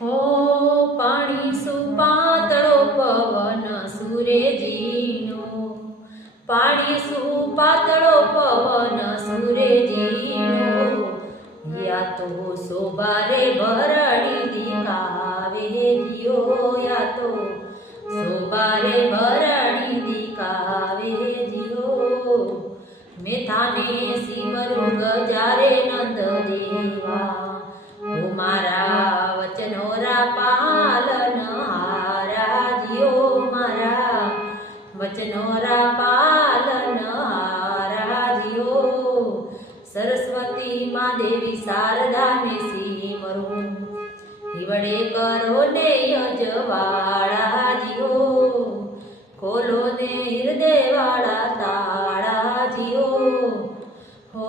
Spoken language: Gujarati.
હો પાણી સુપાતળો પવન સુરેજીનો, પાણી સુપાતળો પવન સુરેજીનો, યા તો શોભારે ભરણી દીકાવે દિયો, યા તો શોભારે ભરણી દીકાવે દિયો, મેથાને સિમરું ગજારે નંદ દેવા, ઓ મારા વચનોરા પાલન હારા દિયો, મારા વચનોરા પાલન હારા દિયો, સરસ્વતી માં દેવી શારદાને સિમરું, હિવડે કરો ને યજવાળા દિયો, ખોલો ને હૃદય વાળા તાળા દિયો, હો